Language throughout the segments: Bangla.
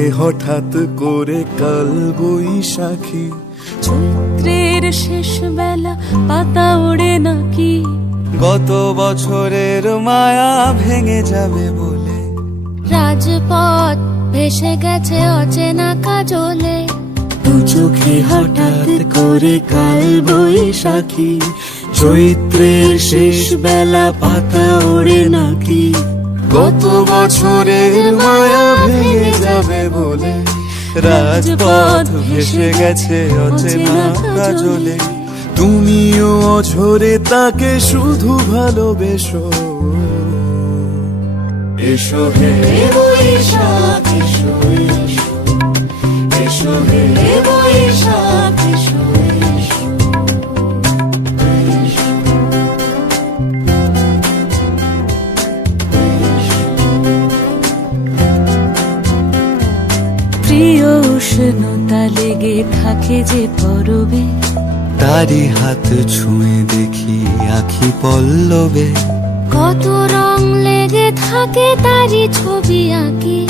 চোখে হঠাৎ করে কাল বৈশাখী, চৈত্রের শেষ বেলা পাতা ওড়ে নাকি, গত বছরের মায়া ভেঙে যাবে বলে, রাজপথ ভেসে গেছে অচেনা কাজলে, দু চোখে হঠাৎ করে কাল বৈশাখী, চৈত্রের শেষ বেলা পাতা ওড়ে নাকি, গত বছরের মায়া ভেঙে যাবে বলে, রাজপথ ভেসে গেছে অচেনা কাজলে। তুমিও অঝরে তাকে শুধু ভালোবেসো, এসো হে বৈশাখ এসো, এসো হে বৈশাখ এসো। প্রিয় উষ্ণতা লেগে থাকে যে পরবে, তারি হাত ছুঁয়ে দেখি আখি পল্লবে, কত রং লেগে থাকে তারি ছবি আঁকি,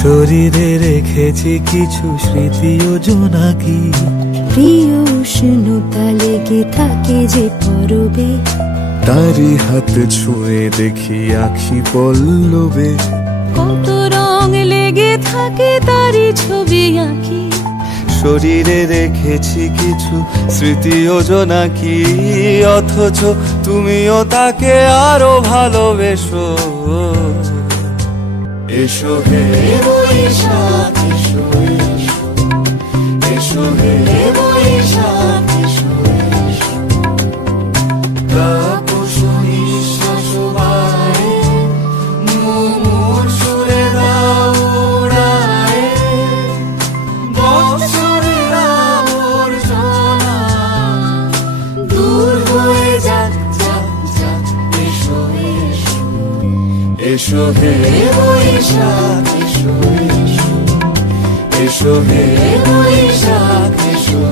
শরীরে রেখেছি কিছু স্মৃতি ও জোনাকি, প্রিয় উষ্ণতা লেগে থাকে যে পরবে, তারি হাত ছুঁয়ে দেখি আখি পল্লবে, কত রং লেগে থাকে তারি ছবি আঁকি, শরীরে রেখেছি কিছু স্মৃতি ও জোনাকি, অথচ তুমিও তাকে আরো ভালোবেসো, এসো হে বৈশাখ এসো, এসো হে বৈশাখ এসো। তাপস নিঃশ্বাস বাড়ে, মুমুর সুরে দাও উড়ায়ে, বৎসরের আবর্জনা দূর হয়ে যাক যাক যাক, এসো এসো, এসো হে বৈশাখ এসো, এসো হে বৈশাখ এসো।